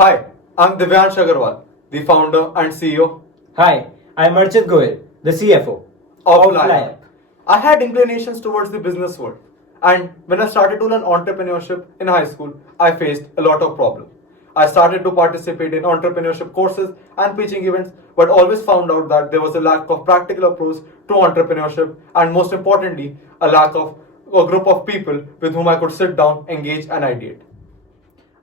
Hi, I'm Divyansh Agarwal, the founder and CEO Hi, I'm Archit Goyal, the CFO of of Flyup. Flyup. I had inclinations towards the business world, and when I started to learn entrepreneurship in high school, I faced a lot of problems. I started to participate in entrepreneurship courses and pitching events, but always found out that there was a lack of practical approach to entrepreneurship, and most importantly, a lack of a group of people with whom I could sit down, engage, and ideate.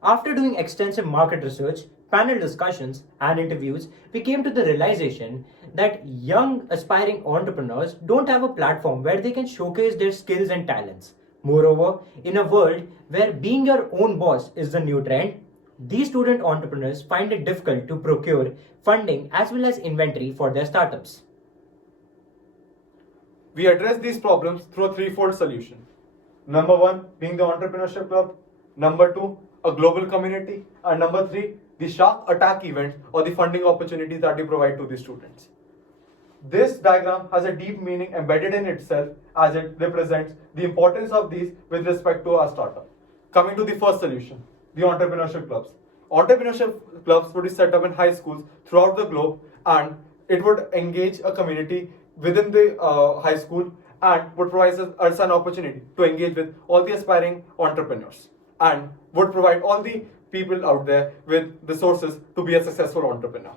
After doing extensive market research, panel discussions, and interviews, we came to the realization that young aspiring entrepreneurs don't have a platform where they can showcase their skills and talents. Moreover, in a world where being your own boss is the new trend, these student entrepreneurs find it difficult to procure funding as well as inventory for their startups. We address these problems through a threefold solution. Number one being the entrepreneurship club, number two, a global community, and number three, the Shark Attack events or the funding opportunities that we provide to the students. This diagram has a deep meaning embedded in itself as it represents the importance of these with respect to our startup. Coming to the first solution, the entrepreneurship clubs. Entrepreneurship clubs would be set up in high schools throughout the globe, and it would engage a community within the high school and would provide us an opportunity to engage with all the aspiring entrepreneurs and would provide all the people out there with the sources to be a successful entrepreneur.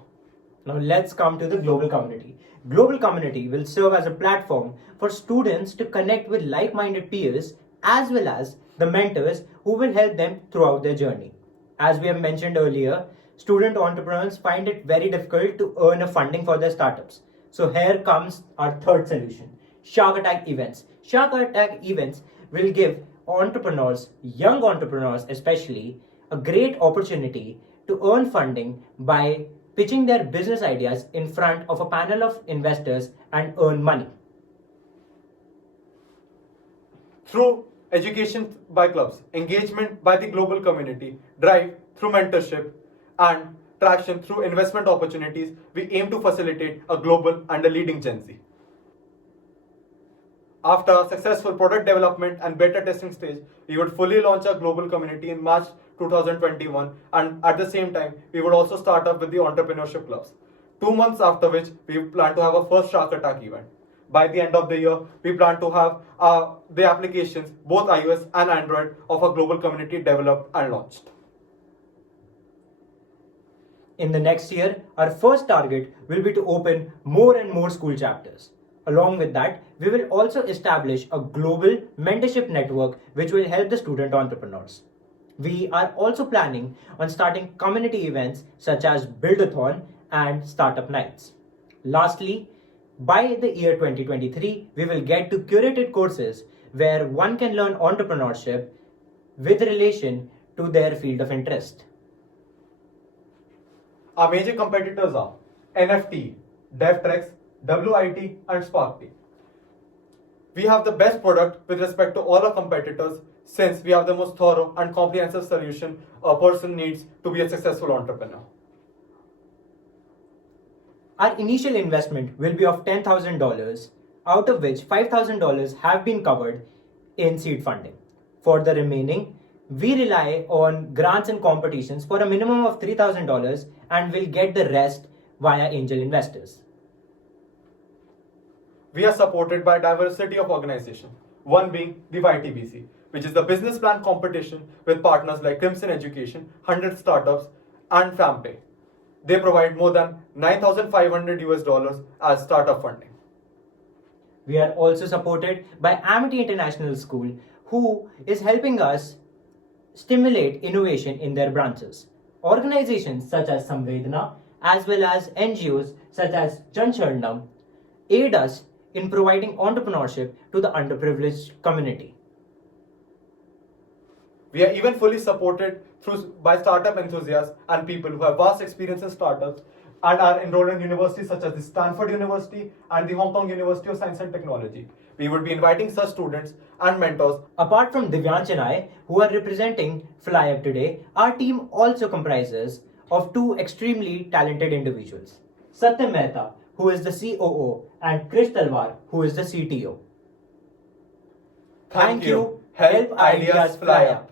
Now let's come to the global community. Global community will serve as a platform for students to connect with like-minded peers as well as the mentors who will help them throughout their journey. As we have mentioned earlier, student entrepreneurs find it very difficult to earn a funding for their startups. So here comes our third solution, Shark Attack events. Shark Attack events will give entrepreneurs, young entrepreneurs especially, a great opportunity to earn funding by pitching their business ideas in front of a panel of investors and earn money. Through education by clubs, engagement by the global community, drive through mentorship, and traction through investment opportunities, we aim to facilitate a global and a leading Gen Z. After a successful product development and beta testing stage, we would fully launch our global community in March 2021, and at the same time, we would also start up with the entrepreneurship clubs. 2 months after which, we plan to have a first Shark Attack event. By the end of the year, we plan to have the applications, both iOS and Android, of our global community developed and launched. In the next year, our first target will be to open more and more school chapters. Along with that, we will also establish a global mentorship network which will help the student entrepreneurs. We are also planning on starting community events such as Buildathon and Startup Nights. Lastly, by the year 2023, we will get to curated courses where one can learn entrepreneurship with relation to their field of interest. Our major competitors are NFT, DevTrex, WIT, and SparkT. We have the best product with respect to all our competitors since we have the most thorough and comprehensive solution a person needs to be a successful entrepreneur. Our initial investment will be of $10,000, out of which $5,000 have been covered in seed funding. For the remaining, we rely on grants and competitions for a minimum of $3,000 and will get the rest via angel investors. We are supported by a diversity of organizations, one being the YTBC, which is the business plan competition with partners like Crimson Education, 100 Startups, and FamPay. They provide more than $9,500 as startup funding. We are also supported by Amity International School, who is helping us stimulate innovation in their branches. Organizations such as Samvedana, as well as NGOs such as Jancharanam, aid us in providing entrepreneurship to the underprivileged community. We are even fully supported by startup enthusiasts and people who have vast experience in startups and are enrolled in universities such as the Stanford University and the Hong Kong University of Science and Technology. We would be inviting such students and mentors. Apart from Divyansh and I, who are representing Flyup today, our team also comprises of two extremely talented individuals. Satyam Mehta, who is the COO, and Krish Talwar, who is the CTO. Thank you. Help Ideas Flyup.